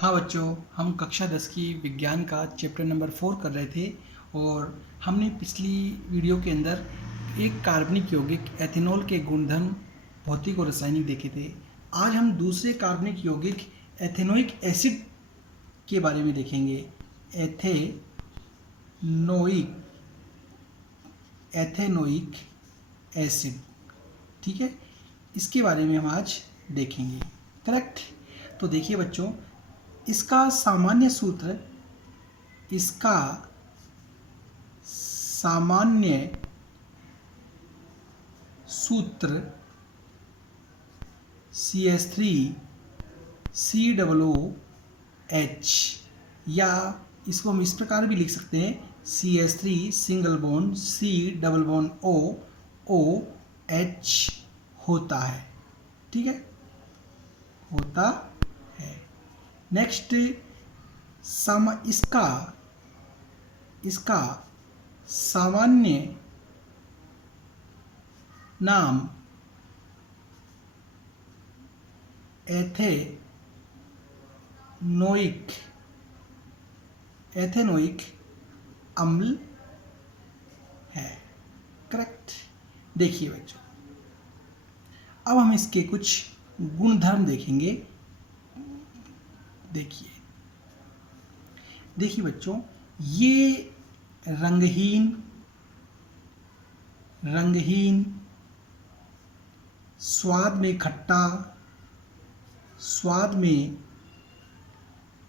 हाँ बच्चों, हम कक्षा 10 की विज्ञान का चैप्टर नंबर 4 कर रहे थे और हमने पिछली वीडियो के अंदर एक कार्बनिक यौगिक एथेनॉल के गुणधर्म भौतिक और रासायनिक देखे थे। आज हम दूसरे कार्बनिक यौगिक एथेनोइक एसिड के बारे में देखेंगे। एथेनोइक एसिड, ठीक है, इसके बारे में हम आज देखेंगे। करेक्ट। तो देखिए बच्चों, इसका सामान्य सूत्र CH3COOH, या इसको हम इस प्रकार भी लिख सकते हैं CH3 single bond C double bond OH होता है, ठीक है, होता है। नेक्स्ट, इसका सामान्य नाम एथेनोइक अम्ल है। करेक्ट। देखिए बच्चों, अब हम इसके कुछ गुणधर्म देखेंगे। देखिए बच्चों, ये रंगहीन स्वाद में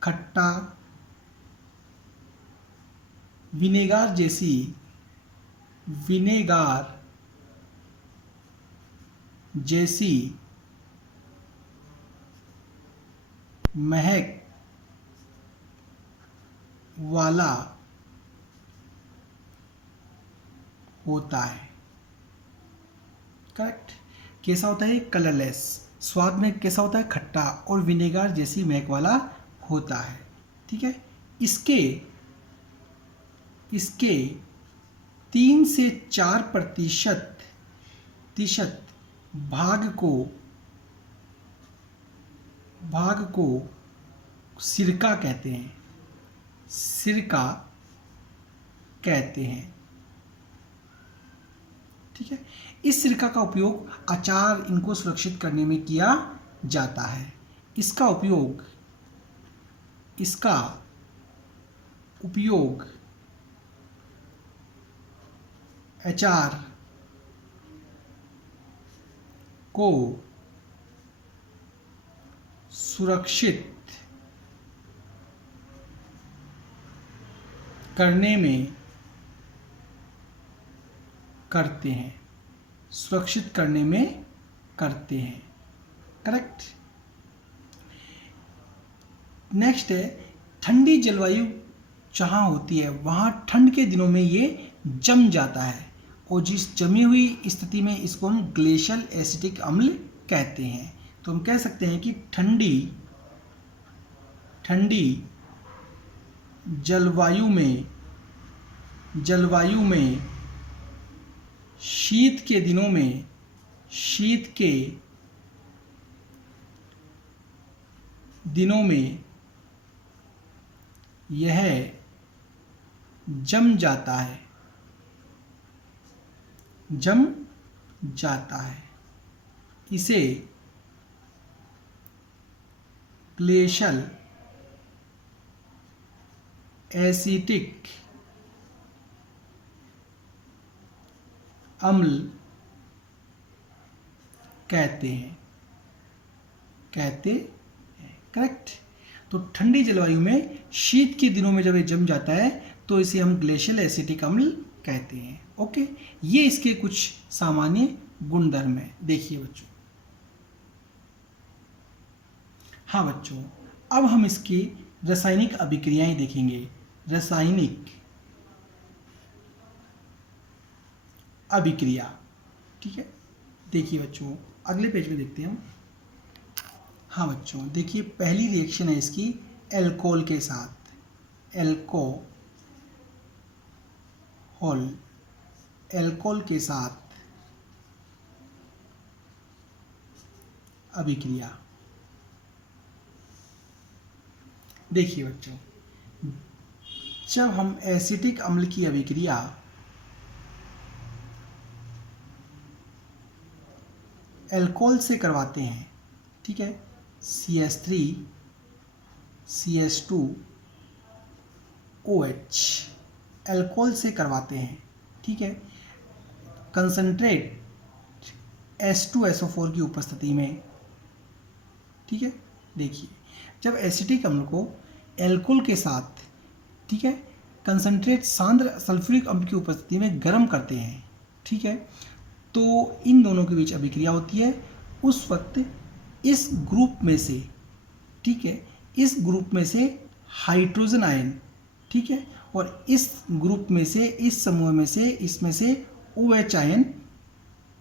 खट्टा विनेगार जैसी महक वाला होता है। करेक्ट। कैसा होता है? कलरलेस, स्वाद में कैसा होता है? खट्टा, और विनेगार जैसी महक वाला होता है, ठीक है। इसके 3 से 4% भाग को सिरका कहते हैं, ठीक है। इस सिरका का उपयोग अचार इनको सुरक्षित करने में किया जाता है। इसका उपयोग अचार को सुरक्षित करने में करते हैं। करेक्ट। नेक्स्ट है, ठंडी जलवायु जहाँ होती है वहाँ ठंड के दिनों में ये जम जाता है, और जिस जमी हुई स्थिति में इसको हम ग्लेशियल एसिटिक अम्ल कहते हैं। तो हम कह सकते हैं कि ठंडी जलवायु में शीत के दिनों में यह जम जाता है। इसे ग्लेशियल एसिटिक अम्ल कहते हैं। करेक्ट। तो ठंडी जलवायु में शीत के दिनों में जब ये जम जाता है तो इसे हम ग्लेशियल एसिटिक अम्ल कहते हैं। ओके, ये इसके कुछ सामान्य गुणधर्म है। देखिए बच्चों, हाँ बच्चों, अब हम इसकी रासायनिक अभिक्रियाएं देखेंगे। रासायनिक अभिक्रिया, ठीक है। देखिए बच्चों, अगले पेज में देखते हैं हम। हाँ बच्चों, देखिए पहली रिएक्शन है इसकी एल्कोहल के साथ। एल्कोहल के साथ अभिक्रिया। देखिए बच्चों, जब हम एसिटिक अम्ल की अभिक्रिया एल्कोहल से करवाते हैं, ठीक है, CH3 CH2 OH एल्कोहल से करवाते हैं, ठीक है, कंसंट्रेट H2SO4 की उपस्थिति में, ठीक है। देखिए, जब एसिटिक अम्ल को एल्कोहल के साथ, ठीक है, कंसंट्रेट सांद्र सल्फ्यूरिक अम्ल की उपस्थिति में गर्म करते हैं, ठीक है, तो इन दोनों के बीच अभिक्रिया होती है। उस वक्त इस ग्रुप में से, ठीक है, इस ग्रुप में से हाइड्रोजन आयन, ठीक है, और इस ग्रुप में से, इस समूह में से, इसमें से OH आयन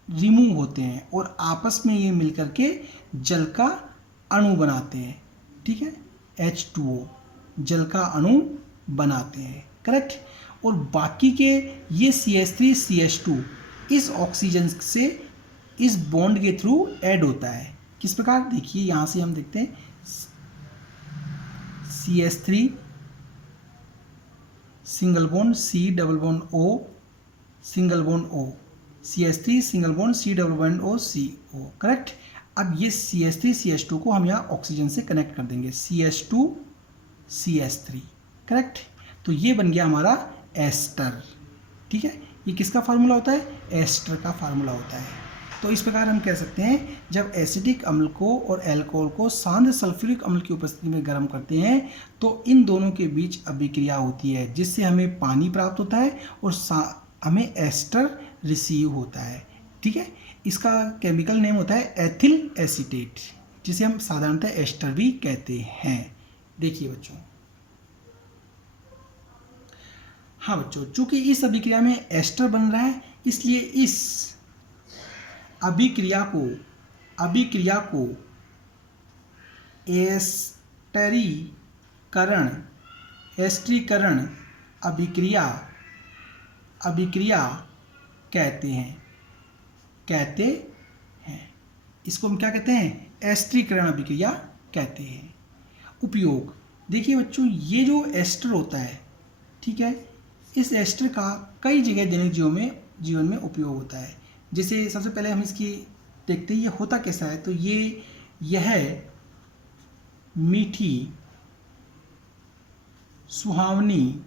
रिमूव होते हैं और आपस में ये मिलकर के जल का अणु बनाते हैं, ठीक है, H2O जल का अणु बनाते हैं, करेक्ट। और बाकी के ये CH3 CH2 इस ऑक्सीजन से इस बॉन्ड के थ्रू ऐड होता है। किस प्रकार, देखिए यहाँ से हम देखते हैं CH3 single bond C double bond O single bond O, CH3 single bond C double bond O CO, correct. अब ये CH3 CH2 को हम यहाँ ऑक्सीजन से कनेक्ट कर देंगे, CH2 CH3, करेक्ट। तो ये बन गया हमारा एस्टर, ठीक है। ये किसका फार्मूला होता है, एस्टर का फार्मूला होता है। तो इस प्रकार हम कह सकते हैं, जब एसिटिक अम्ल को और अल्कोहल को सांद्र सल्फ्यूरिक अम्ल की उपस्थिति में गर्म करते हैं तो इन दोनों के बीच अभिक्रिया होती है, जिससे हमें पानी प्राप्त होता है और हमें एस्टर रिसीव होता है, ठीक है। इसका केमिकल नेम होता है एथिल एसीटेट, जिसे हम साधारणतः एस्टर भी कहते हैं। देखिए बच्चों, हाँ बच्चों, चूंकि इस अभिक्रिया में एस्टर बन रहा है, इसलिए इस अभिक्रिया को एस्टरीकरण अभिक्रिया कहते हैं। इसको हम क्या कहते हैं, एस्टरीकरण अभिक्रिया कहते हैं। उपयोग, देखिए बच्चों, ये जो एस्टर होता है, ठीक है, इस एस्टर का कई जगह दैनिक जीवन में उपयोग होता है। जैसे सबसे पहले हम इसकी देखते हैं ये होता कैसा है। तो यह मीठी सुहावनी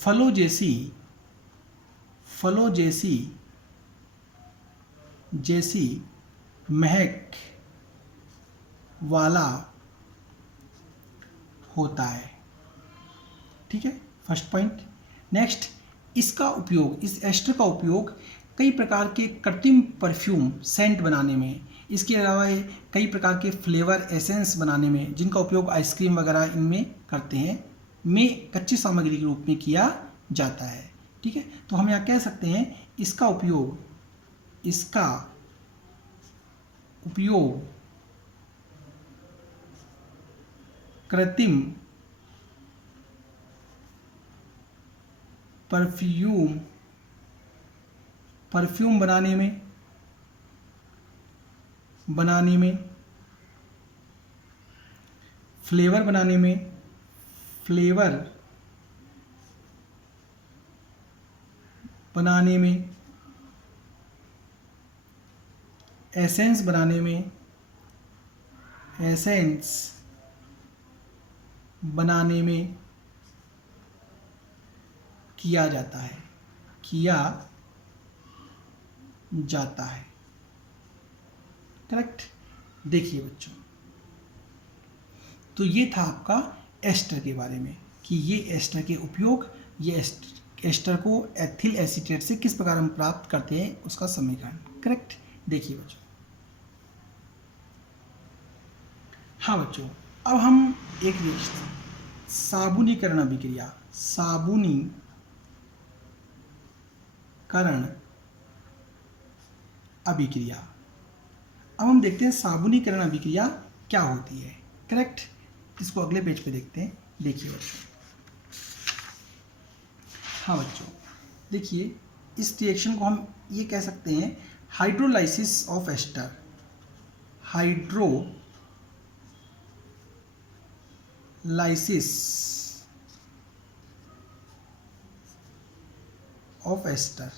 फलों जैसी महक वाला होता है, ठीक है, फर्स्ट पॉइंट। नेक्स्ट, इसका उपयोग, इस एस्टर का उपयोग कई प्रकार के कृत्रिम परफ्यूम सेंट बनाने में, इसके अलावा कई प्रकार के फ्लेवर एसेंस बनाने में, जिनका उपयोग आइसक्रीम वगैरह इनमें करते हैं, में कच्ची सामग्री के रूप में किया जाता है, ठीक है। तो हम यहाँ कह सकते हैं इसका उपयोग कृत्रिम परफ्यूम बनाने में, फ्लेवर बनाने में, एसेंस बनाने में किया जाता है, करेक्ट। देखिए बच्चों, तो ये था आपका एस्टर के बारे में कि ये एस्टर के उपयोग, ये एस्टर को एथिल एसीटेट से किस प्रकार हम प्राप्त करते हैं, उसका समीकरण, करेक्ट। देखिए बच्चों, हाँ बच्चों, अब हम एक साबुनीकरण अभिक्रिया, अब हम देखते हैं साबुनीकरण अभिक्रिया क्या होती है, करेक्ट। इसको अगले पेज पे देखते हैं। देखिए बच्चों, हाँ बच्चों, देखिए इस रिएक्शन को हम ये कह सकते हैं hydrolysis of ester. Hydrolysis of ester,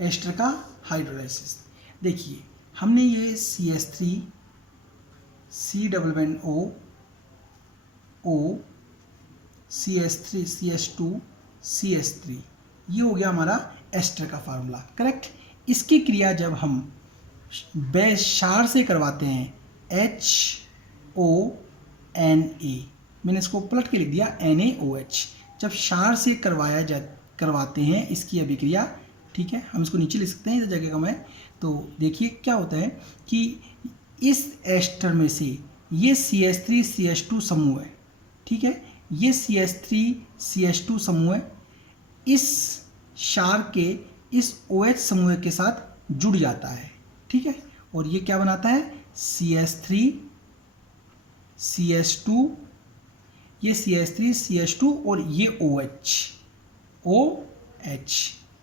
ester का हाइड्रोलाइसिस। देखिए हमने ये CH3 C++O O CH3 CH2 CH3, ये हो गया हमारा एस्टर का फार्मूला, करेक्ट। इसकी क्रिया जब हम बेस क्षार से करवाते हैं HONA, मैंने इसको पलट के लिख दिया NaOH, जब क्षार से करवाते हैं इसकी अभिक्रिया, ठीक है, हम इसको नीचे लिख सकते हैं इस जगह का मैं। तो देखिए क्या होता है कि इस एस्टर में से ये CH3 CH2 समूह है, ठीक है, ये CH3 CH2 समूह है, इस क्षार के इस OH समूह के साथ जुड़ जाता है, ठीक है, और ये क्या बनाता है CH3 CH2, ये CH3 CH2 और ये OH,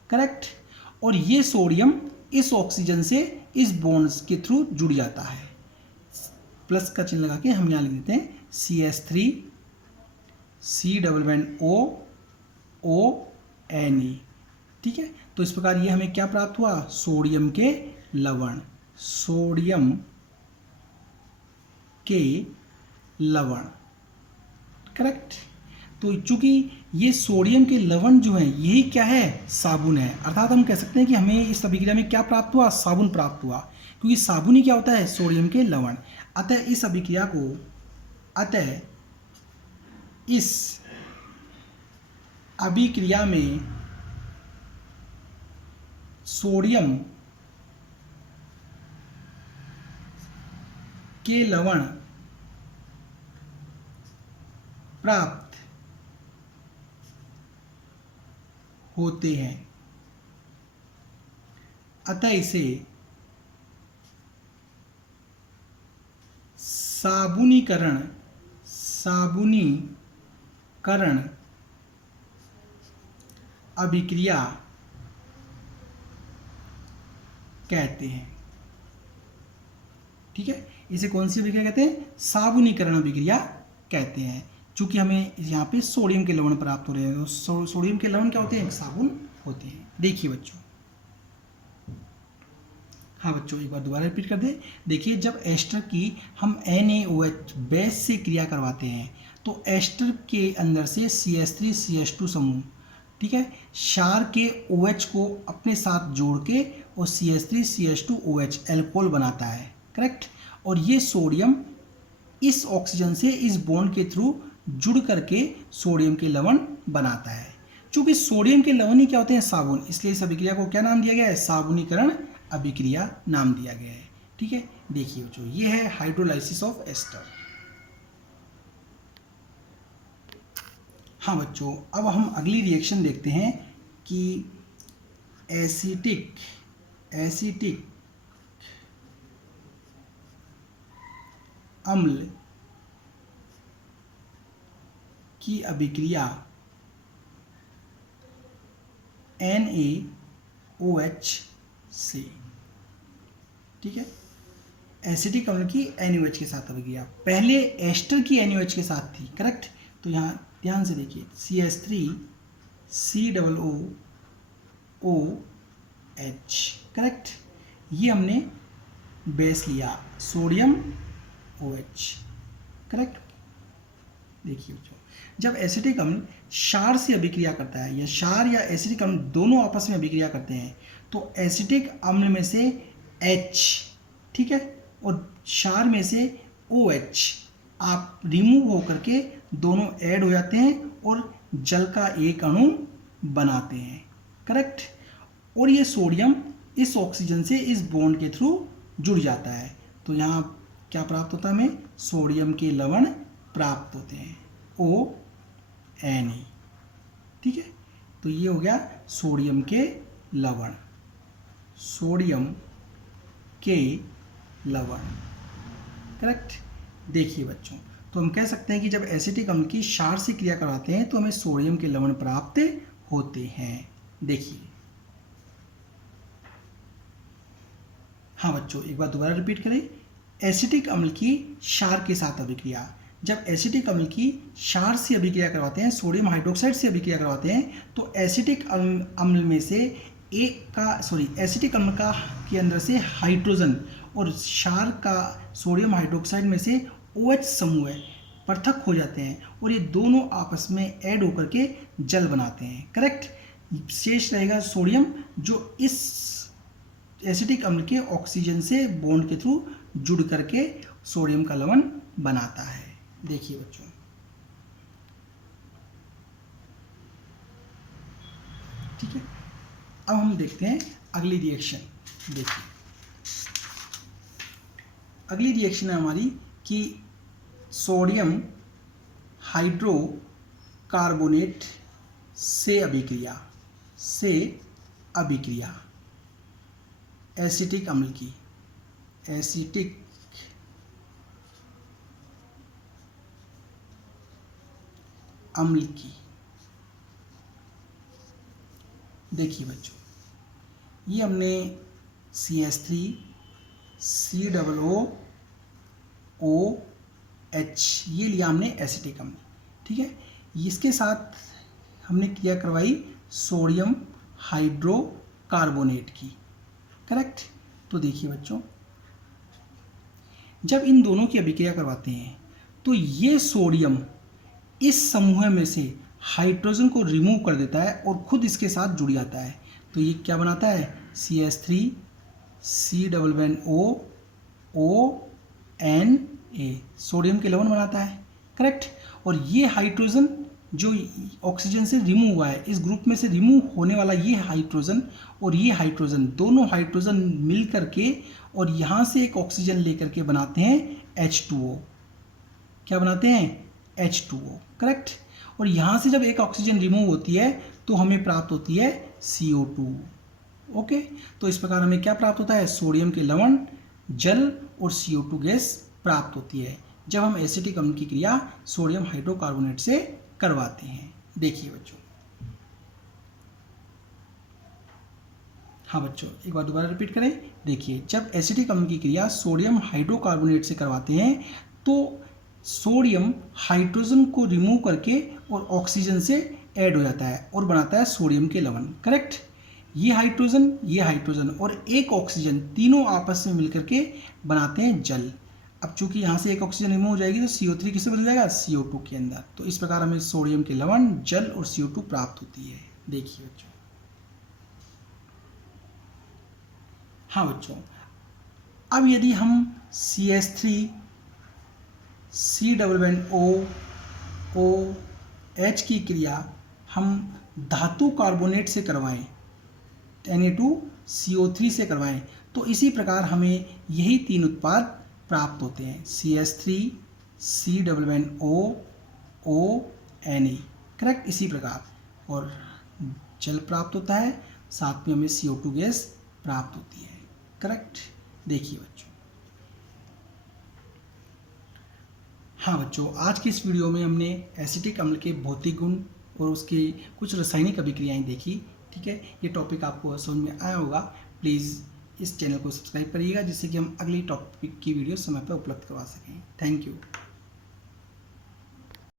करेक्ट। और ये सोडियम इस ऑक्सीजन से इस बॉन्ड्स के थ्रू जुड़ जाता है, प्लस का चिन्ह लगा के हम यहाँ लिख देते हैं CH3 C++O ठीक है। तो इस प्रकार ये हमें क्या प्राप्त हुआ, सोडियम के लवण, सोडियम के लवण, करेक्ट। तो चूंकि ये सोडियम के लवण जो है यही क्या है, साबुन है, अर्थात हम कह सकते हैं कि हमें इस अभिक्रिया में क्या प्राप्त हुआ, साबुन प्राप्त हुआ, क्योंकि साबुन ही क्या होता है, सोडियम के लवण। अतः इस अभिक्रिया को, अतः इस अभिक्रिया में सोडियम के लवण प्राप्त होते हैं, अतः इसे साबुनीकरण अभिक्रिया कहते हैं, ठीक है। इसे कौन सी अभिक्रिया कहते हैं, साबुनीकरण अभिक्रिया कहते हैं। चूंकि हमें यहाँ पे सोडियम के लवण प्राप्त हो रहे हैं, तो सोडियम के लवण क्या होते हैं, साबुन होते हैं। देखिए बच्चों, हाँ बच्चों एक बार दोबारा रिपीट कर दें। देखिए जब एस्टर की हम NaOH बेस से क्रिया करवाते हैं तो एस्टर के अंदर से CH3 CH2 समूह, ठीक है, क्षार के OH को अपने साथ जोड़ के और CH3 CH2 OH एल्कोहल बनाता है, करेक्ट। और ये सोडियम इस ऑक्सीजन से इस बॉन्ड के थ्रू जुड़ करके सोडियम के लवण बनाता है। चूंकि सोडियम के लवण ही क्या होते हैं, साबुन, इसलिए इस अभिक्रिया को क्या नाम दिया गया है, साबुनीकरण अभिक्रिया नाम दिया गया है, ठीक है। देखिए बच्चों ये है हाइड्रोलाइसिस ऑफ एस्टर। हाँ बच्चों अब हम अगली रिएक्शन देखते हैं कि एसिटिक अम्ल की अभिक्रिया NaOH से, ठीक है, एसिटिक अम्ल की NaOH के साथ अभिक्रिया, पहले एस्टर की NaOH के साथ थी, करेक्ट। तो यहाँ ध्यान से देखिए CH3 C++OH, करेक्ट, ये हमने बेस लिया सोडियम OH, करेक्ट। देखिए बच्चों जब एसिटिक अम्ल क्षार से अभिक्रिया करता है, या क्षार या एसिटिक अम्ल दोनों आपस में अभिक्रिया करते हैं, तो एसिटिक अम्ल में से H, ठीक है, और क्षार में से OH आप रिमूव होकर के दोनों ऐड हो जाते हैं और जल का एक अणु बनाते हैं, करेक्ट। और ये सोडियम इस ऑक्सीजन से इस बॉन्ड के थ्रू जुड़ जाता है, तो यहाँ क्या प्राप्त होता है, हमें सोडियम के लवण प्राप्त होते हैं ONA, ठीक है। तो ये हो गया सोडियम के लवण, सोडियम के लवण, करेक्ट। देखिए बच्चों तो हम कह सकते हैं कि जब एसिटिक अम्ल की क्षार से क्रिया करवाते हैं तो हमें सोडियम के लवण प्राप्त होते हैं। देखिए हाँ बच्चों, एक बार दोबारा रिपीट करें। एसिटिक अम्ल की क्षार के साथ अभिक्रिया। जब एसिटिक अम्ल की क्षार से अभिक्रिया करवाते हैं, सोडियम हाइड्रोक्साइड से अभिक्रिया करवाते हैं, तो एसिटिक अम्ल में से एसिटिक अम्ल का के अंदर से हाइड्रोजन और क्षार का सोडियम हाइड्रोक्साइड में से OH समूह पृथक हो जाते हैं और ये दोनों आपस में ऐड होकर के जल बनाते हैं। करेक्ट। शेष रहेगा सोडियम, जो इस एसिटिक अम्ल के ऑक्सीजन से बॉन्ड के थ्रू जुड़ करके सोडियम का लवण बनाता है। देखिए बच्चों, ठीक है। अब हम देखते हैं अगली रिएक्शन। देखिए, अगली रिएक्शन है हमारी कि सोडियम हाइड्रोकार्बोनेट से अभिक्रिया एसिटिक अम्ल की देखिए बच्चों, ये हमने CH3 COOH ये लिया हमने एसिटिक अम्ल, ठीक है। इसके साथ हमने क्रिया करवाई सोडियम हाइड्रोकार्बोनेट की। करेक्ट। तो देखिए बच्चों, जब इन दोनों की अभिक्रिया करवाते हैं तो ये सोडियम इस समूह में से हाइड्रोजन को रिमूव कर देता है और खुद इसके साथ जुड़ जाता है। तो ये क्या बनाता है? CH3 COONA, सोडियम के लवण बनाता है। करेक्ट। और ये हाइड्रोजन जो ऑक्सीजन से रिमूव हुआ है, इस ग्रुप में से रिमूव होने वाला ये हाइड्रोजन और ये हाइड्रोजन, दोनों हाइड्रोजन मिल करके और यहाँ से एक ऑक्सीजन लेकर के बनाते हैं H2O। क्या बनाते हैं? H2O। करेक्ट। और यहाँ से जब एक ऑक्सीजन रिमूव होती है तो हमें प्राप्त होती है CO2। ओके। तो इस प्रकार हमें क्या प्राप्त होता है? सोडियम के लवण, जल और CO2 गैस प्राप्त होती है जब हम एसिटिक अम्ल की क्रिया सोडियम हाइड्रोकार्बोनेट से करवाते हैं। देखिए बच्चों, हाँ बच्चों, एक बार दोबारा रिपीट करें। देखिए, जब एसिटिक अम्ल की क्रिया सोडियम हाइड्रोकार्बोनेट से करवाते हैं तो सोडियम हाइड्रोजन को रिमूव करके और ऑक्सीजन से ऐड हो जाता है और बनाता है सोडियम के लवण। करेक्ट। ये हाइड्रोजन और एक ऑक्सीजन, तीनों आपस में मिलकर के बनाते हैं जल। अब चूंकि यहाँ से एक ऑक्सीजन रिमूव हो जाएगी तो CO3 किससे बदल जाएगा? CO2 के अंदर। तो इस प्रकार हमें सोडियम के लवण, जल और CO2 प्राप्त होती है। देखिए बच्चों, हाँ बच्चों, अब यदि हम CH3 COOH की क्रिया हम धातु कार्बोनेट से करवाएं, Na2CO3 से करवाएं, तो इसी प्रकार हमें यही तीन उत्पाद प्राप्त होते हैं। CH3 COONA। करेक्ट। इसी प्रकार और जल प्राप्त होता है, साथ में हमें CO2 गैस प्राप्त होती है। करेक्ट। देखिए बच्चों, हाँ बच्चों, आज की इस वीडियो में हमने एसिटिक अम्ल के भौतिक गुण और उसकी कुछ रासायनिक अभिक्रियाएं देखी। ठीक है, ये टॉपिक आपको समझ में आया होगा। प्लीज़ इस चैनल को सब्सक्राइब करिएगा जिससे कि हम अगली टॉपिक की वीडियो समय पर उपलब्ध करवा सकें। Thank you.